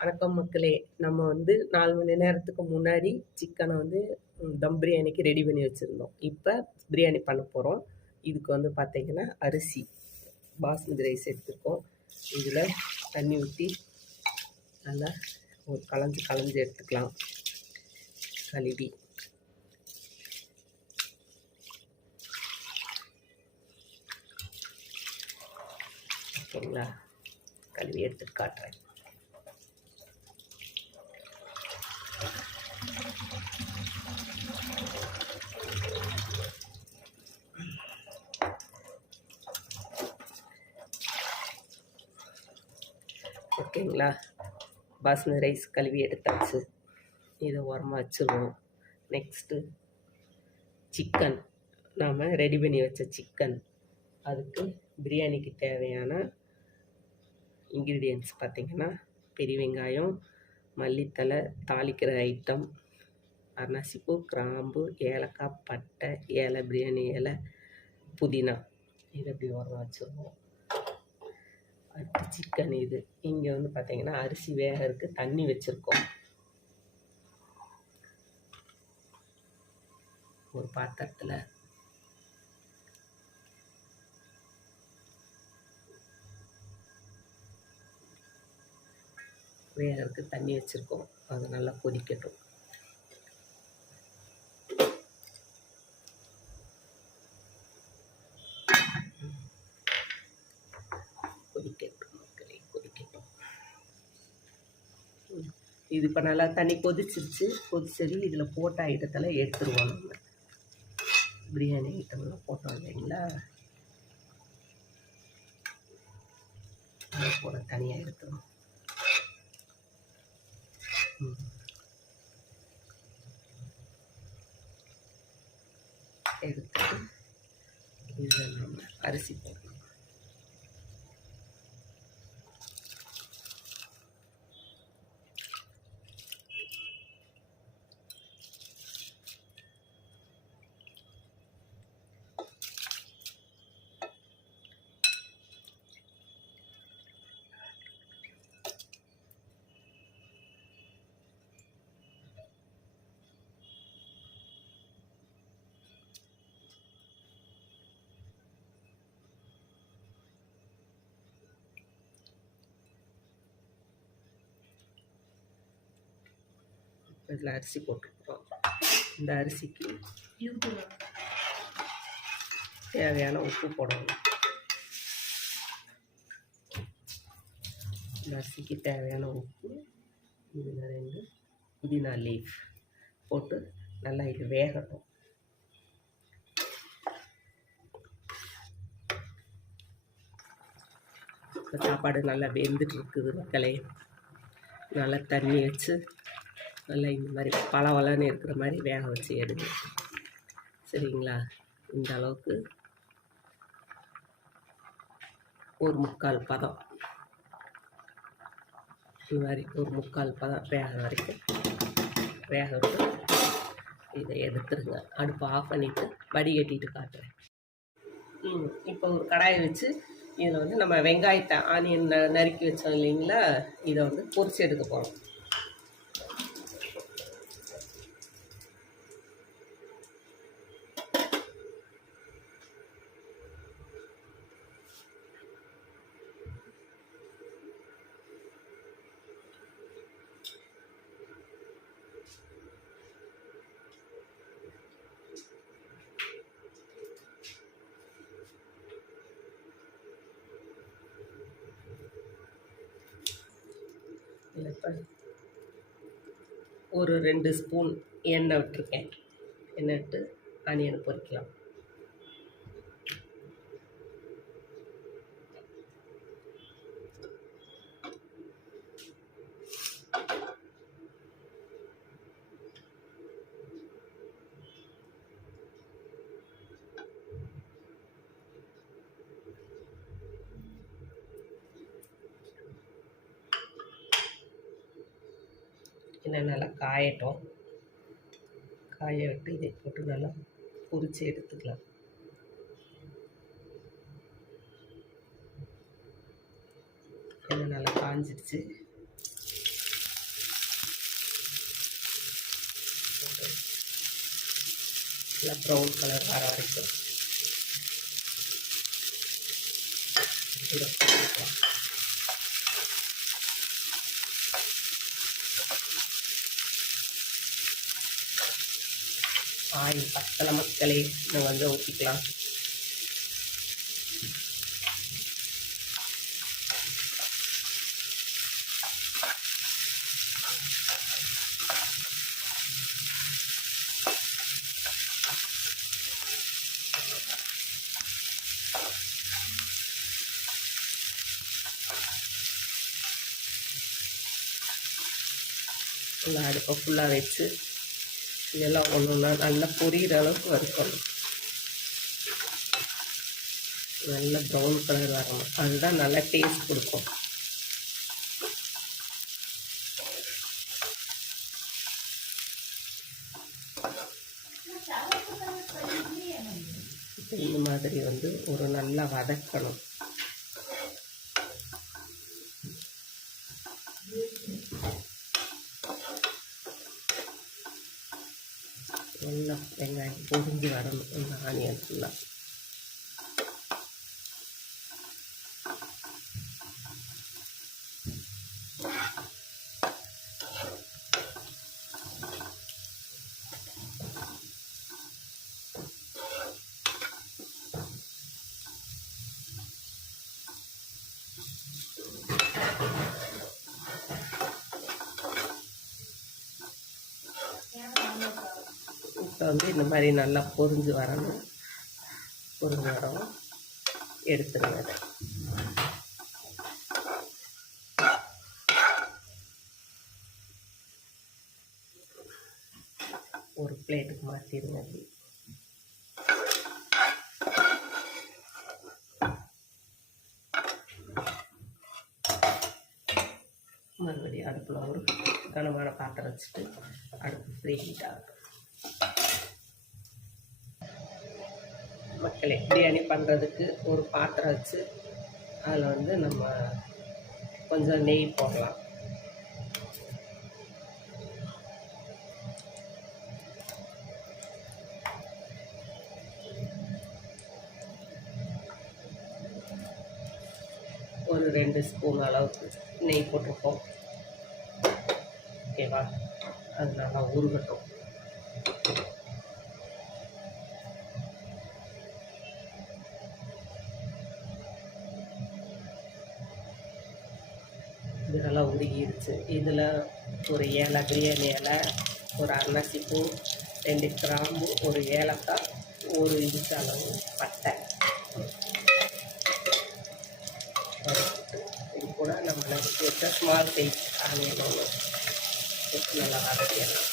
வணக்கம் மக்களே. நம்ம 4 மணி நேரத்துக்கு முன்னாடி சிக்கனை தம் பிரியாணிக்கு ரெடி பண்ணி வச்சுருந்தோம். இப்போ பிரியாணி பண்ண போகிறோம். இதுக்கு பார்த்தீங்கன்னா அரிசி பாஸ்மதி ரைஸ் எடுத்துருக்கோம். இதில் தண்ணி ஊற்றி நல்லா ஒரு களைஞ்சி எடுத்துக்கலாம். கழுவி ஓகேங்களா, கழுவி எடுத்துட்டு காட்டுறேன். ஓகேங்களா, பாஸ்மதி ரைஸ் கழுவி எடுத்தாச்சு. இதை ஓரமாக வச்சுருவோம். நெக்ஸ்ட்டு சிக்கன், நாம் ரெடி பண்ணி வச்ச சிக்கன். அதுக்கு பிரியாணிக்கு தேவையான இன்க்ரீடியன்ட்ஸ் பார்த்திங்கன்னா பெரிய வெங்காயம், மல்லித்தலை, தாளிக்கிற ஐட்டம், அன்னாசிப்பூ, கிராம்பு, ஏலக்காய், பட்டை, ஏலை, பிரியாணி இலை, புதினா. இதை அப்படி ஓரமாக வச்சுருவோம். அடுத்து சிக்கன். இது இங்கே பார்த்திங்கன்னா அரிசி வேகறதுக்கு தண்ணி வச்சுருக்கோம். ஒரு பாத்திரத்தில் வேகறதுக்கு தண்ணி வச்சுருக்கோம். அது நல்லா கொதிக்கட்டும். இது இப்போ நல்லா தண்ணி கொதிச்சது. இதில் போட்ட ஐட்டத்தெல்லாம் எடுத்துருவோம். நம்ம பிரியாணி ஐட்டம்லாம் போட்டோம் இல்லைங்களா, அதை போட தனியாக எடுத்துருவோம். எடுத்துட்டு இதில் நம்ம அரிசி போடணும். இதில் அரிசி போட்டுருக்குறோம். இந்த அரிசிக்கு தேவையான உப்பு போடணும். இந்த அரிசிக்கு தேவையான உப்பு. இதில் 2 புதினா லீஃப் போட்டு நல்லா இது வேகட்டும். இப்போ சாப்பாடு நல்லா வெந்துட்டு இருக்குது மக்களே. நல்லா தண்ணி வச்சு நல்லா இந்த மாதிரி பலவலன்னு இருக்கிற மாதிரி வேக வச்சு எடுங்க. சரிங்களா, இந்த அளவுக்கு ஒரு 3/4 பதம், இந்த மாதிரி ஒரு 3/4 பதம் வேக வரைக்கும் வேக விட்டு இதை எடுத்துருங்க. அடுப்பை ஆஃப் பண்ணிவிட்டு வடிகட்டிட்டு காட்டுறேன். இப்போ ஒரு கடாயை வச்சு இதில் நம்ம வெங்காயத்தை ஆனியன் நறுக்கி வச்சோம் இல்லைங்களா, இதை பொரிச்சு எடுக்க போகிறோம். இப்போ ஒரு 2 ஸ்பூன் எண்ணெய் விட்டுருக்கேன். எண்ணெய் விட்டு ஆனியனை பொரிக்கலாம். எண்ணெய் நல்லா காயட்டும். காய விட்டு இதை போட்டு நல்லா பொரிச்சு எடுத்துக்கலாம். எண்ணெய் நல்லா காஞ்சிடுச்சு. நல்லா ப்ரௌன் கலர் வர வரைக்கும் இதை போட்டுக்கலாம். ஆயில் பத்தலை மக்களே, இன்னும் கொஞ்சம் ஊற்றிக்கலாம். நல்லா அடுப்பை ஃபுல்லாக வச்சு இதெல்லாம் ஒன்று ஒன்றா நல்லா பொரியிற அளவுக்கு வறுக்கணும். நல்ல ப்ரௌன் கலர் வரணும், அதுதான் நல்லா டேஸ்ட் கொடுக்கும். இந்த மாதிரி ஒரு நல்லா வதக்கணும். நல்லா வெங்காயம் பொரிஞ்சு வரணும், இந்த ஆனியன் ஃபுல்லாக. இப்போ இந்த மாதிரி நல்லா பொரிஞ்சு வரணும். பொரிஞ்சு வரவும் எடுத்துருங்க. அதை ஒரு பிளேட்டுக்கு மாற்றிடுங்க. மறுபடியும் அடுப்பில் ஒரு கனமான பாத்திரம் வச்சுட்டு அடுப்பு ஃப்ரீ ஹீட் ஆகும். மக்களே, பிரியாணி பண்ணுறதுக்கு ஒரு பாத்திரம் வச்சு அதில் நம்ம கொஞ்சம் நெய் போடலாம். ஒரு 2 ஸ்பூன் அளவுக்கு நெய் போட்டிருக்கோம். ஓகேவா? அது நல்லா உருகட்டும். இது நல்லா உருகிடுச்சு. இதில் ஒரு ஏலை, பிரியாணி இலை, ஒரு அன்னாசிப்பூ, 2 கிராம்பு, ஒரு ஏலக்காய், ஒரு இன்ச்சு அளவு பட்டை, இது கூட நம்ம நறுக்கி வச்ச ஸ்மால் சைஸ் ஆனியன் ஒன்று வச்சு நல்லா வதக்கிடலாம்.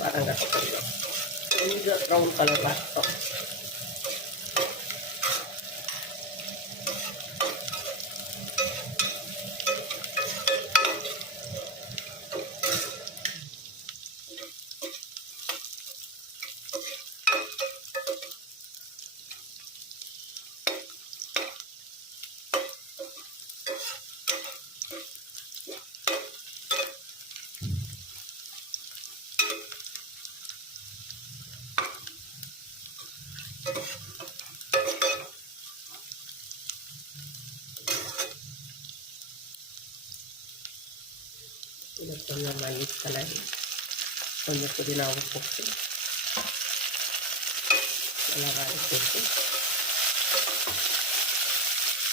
வதங்கட்டும். கொஞ்சம் ப்ரௌன் கலர் வரட்டும். இதை கொஞ்சம் மல்லி கலரி கொஞ்சம் புதினாவும் போட்டு நல்லா வதக்கிட்டு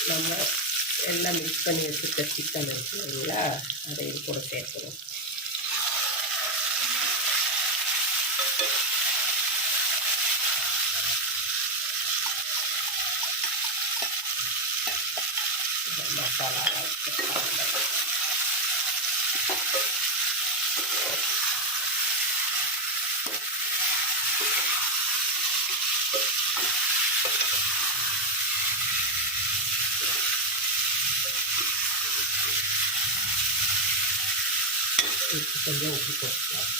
நம்ம எல்லாம் மிக்ஸ் பண்ணி வச்சுருக்க சிக்கன் இருக்குது இல்லைங்களா, அதை இது கூட சேர்க்கணும். மசாலா இதுக்கு கொஞ்சம் உப்பு போட்டுக்கலாம்.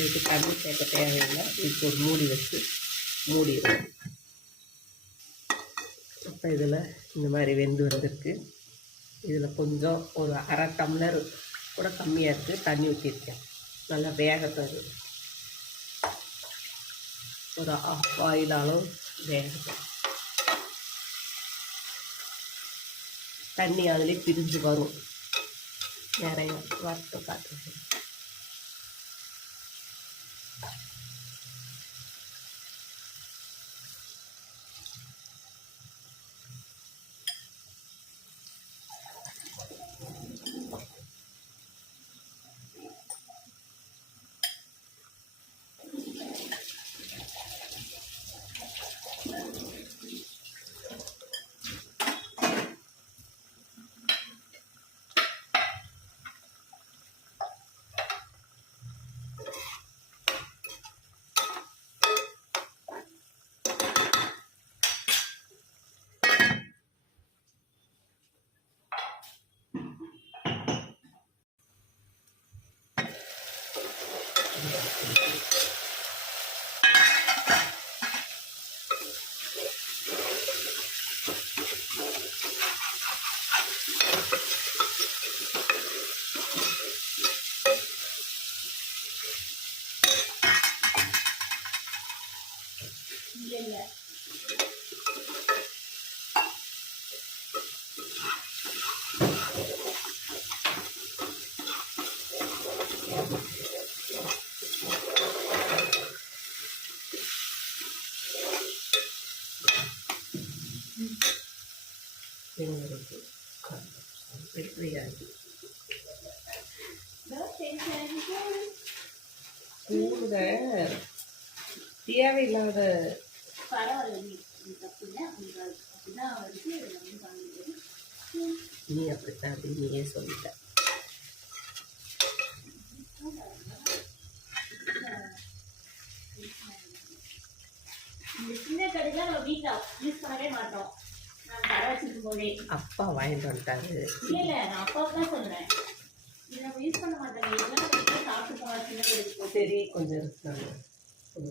இதுக்கு தண்ணி சேர்க்க தேவையில்லை. இதுக்கு ஒரு மூடி வச்சு மூடிடுவோம். இப்போ இதில் இந்த மாதிரி வெந்து வந்திருக்கு. இதில் கொஞ்சம் ஒரு அரை டம்ளர் கூட கம்மியாக இருக்குது தண்ணி ஊற்றிருக்கேன். நல்லா வேகத்தது ஒரு ஆஃப் பாயில் அளவு வேகட்டும். தண்ணி அதிலே பிரிஞ்சு வரும். நிறைய வறுத்து காட்டுறேன். பிரியாணி கூட தேவையில்லாத நீ அப்படித்தான் அப்படி நீயே சொல்லிட்ட. அப்பா வாங்கிட்டு வந்துட்டாரு. சரி கொஞ்சம் கொஞ்சம்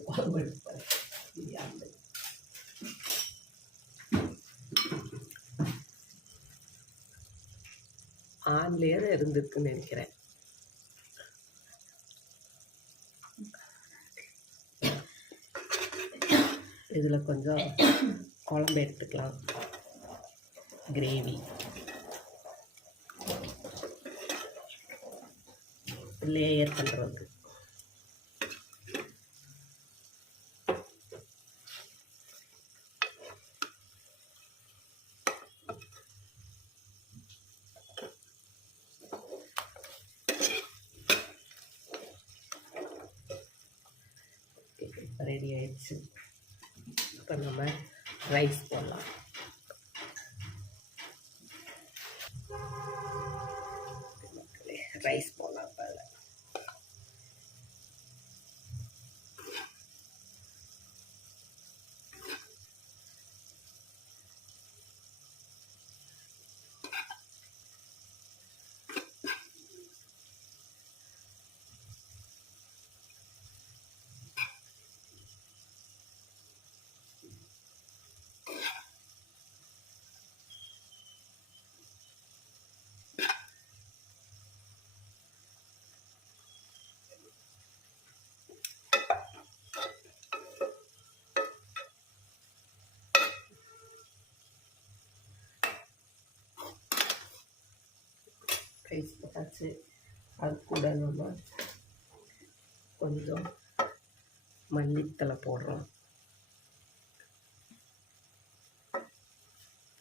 குழம்பு எடுப்பேன். ஆன்லேயே தான் இருந்திருக்குன்னு நினைக்கிறேன். இதில் கொஞ்சம் குழம்பு எடுத்துக்கலாம். கிரேவி லேயர் பண்ணுறதுக்கு. ரெடி ஆயிடுச்சு. இப்போ நம்ம ரைஸ் போடலாம். ரைஸ் போடலாம். இப்போ அதில் ரைஸ் போட்டாச்சு. அது கூட நம்ம கொஞ்சம் மல்லித்தலை போடுறோம்.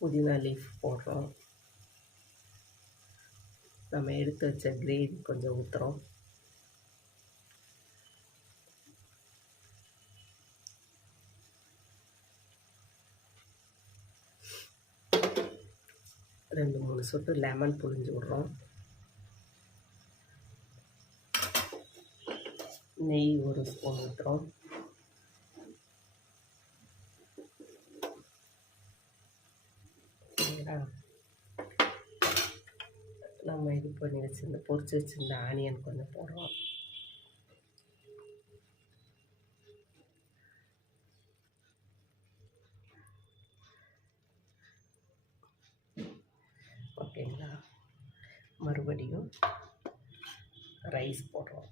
புதினா லீஃப் போடுறோம். நம்ம எடுத்து வச்ச கிரேவி கொஞ்சம் ஊற்றுறோம். ரெண்டு மூணு சொட்டு லெமன் புழிஞ்சு விட்றோம். நெய் ஒரு ஸ்பூன் ஊற்றுறோம். பண்ணி வச்சுருந்த பொரிச்சு வச்சுருந்த ஆனியன் கொஞ்சம் போடுறோம். ஓகேங்களா, மறுபடியும் ரைஸ் போடுறோம்.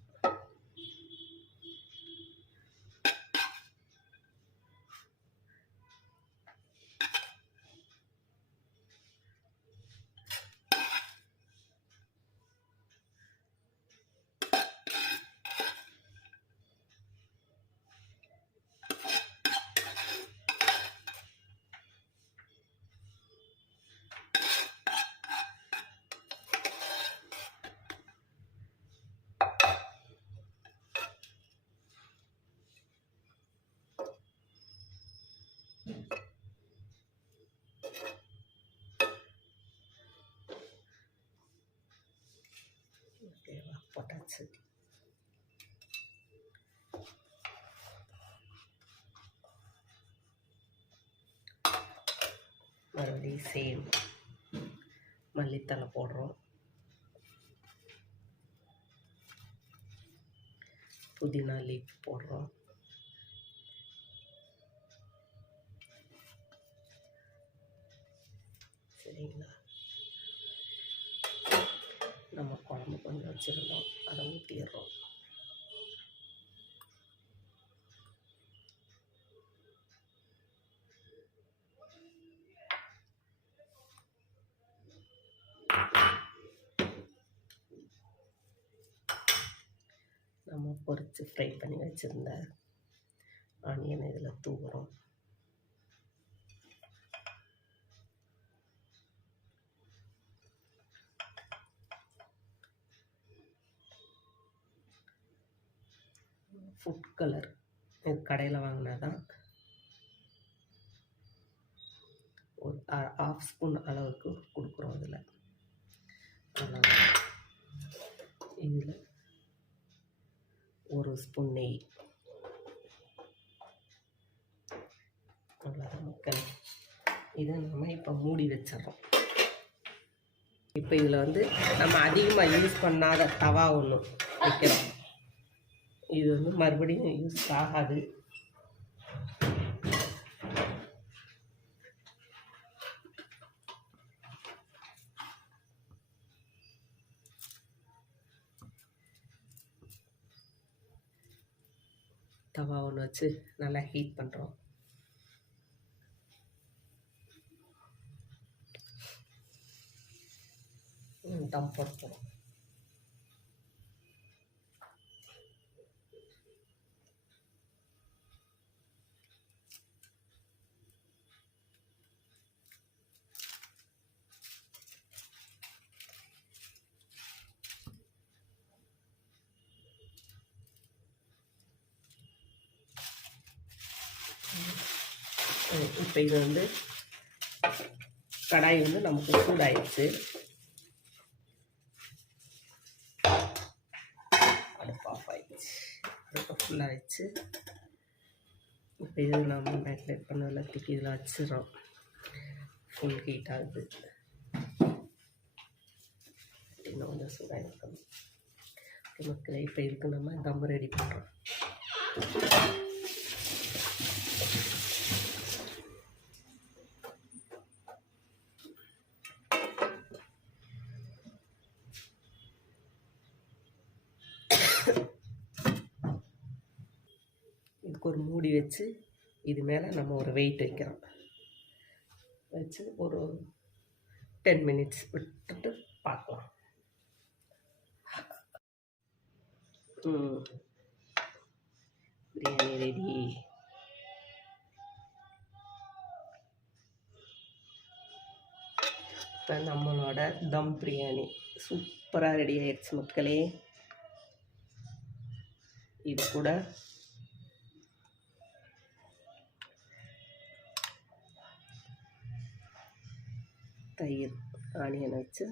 ஓகேவா, போட்டாச்சு. மறுபடியும் சேம் மல்லித்தலை போடுறோம், புதினா லீஃப் போடுறோம், சரிங்களா. நம்ம குழம்பு கொஞ்சம் வச்சுருந்தோம், அதை ஊற்றிடுறோம். நம்ம பொரித்து ஃப்ரை பண்ணி வச்சுருந்த ஆனியன் இதில் தூவுறோம். ஃபுட் கலர் இது கடையில் வாங்கினதான், ஒரு 1/2 ஸ்பூன் அளவுக்கு கொடுக்குறோம். இதில் இதில் 1 ஸ்பூன் நெய். அவ்வளோதான் மக்கள். இதை நம்ம இப்போ மூடி வச்சிடறோம். இப்போ இதில் வந்து நம்ம அதிகமாக யூஸ் பண்ணாத தவா ஒன்று வைக்கிறோம். இது வந்து மறுபடியும் யூஸ் ஆகாது. தவா ஒன்று வச்சு நல்லா ஹீட் பண்ணுறோம். தம் போட்டுறோம். இப்போ இது வந்து கடாய் வந்து நமக்கு சூடாயிடுச்சு. அடுப்பு ஆஃப் ஆயிடுச்சு, அடுப்பு ஃபுல்லாகிடுச்சு. இப்போ இது நம்ம மேக்னேட் பண்ணதில் தூக்கி இதில் வச்சிடறோம். ஃபுல் ஹீட் ஆகுது, இன்னும் கொஞ்சம் சூடாக இருக்கணும். மக்களே, இப்போ இதுக்கு நம்ம தம் ரெடி பண்ணுறோம். இதுக்கு ஒரு மூடி வச்சு இது மேலே நம்ம ஒரு வெயிட் வைக்கிறோம். வச்சு ஒரு 10 மினிட்ஸ் விட்டுட்டு பார்க்கலாம். பிரியாணி ரெடி. இப்போ நம்மளோட தம் பிரியாணி சூப்பராக ரெடி ஆயிடுச்சு மக்களே. இது கூட தயிர் ஆனியன் வச்சு